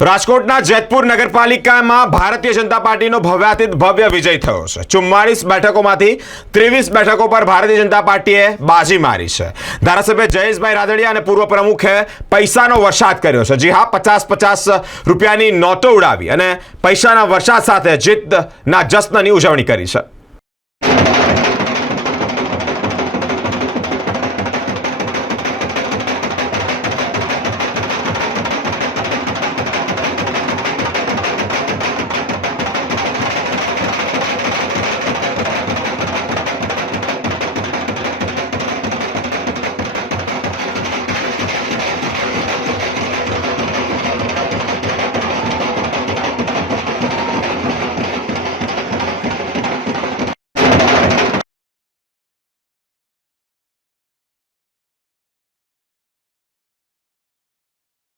રાજકોટના જેતપુર નગરપાલિકામાં ભારતીય જનતા પાર્ટીનો ભવ્યાતીત ભવ્ય વિજય થયો છે। 44 બેઠકોમાંથી 23 બેઠકો પર ભારતીય જનતા પાર્ટીએ બાજી મારી છે। ધારાસભ્ય જયેશભાઈ રાદડિયા અને પૂર્વ પ્રમુખે પૈસાનો વરસાદ કર્યો છે। જી હા, 50-50 રૂપિયાની નોટો ઉડાવી અને પૈસાના વરસાદ સાથે જીતના જશ્નની ઉજવણી કરી છે।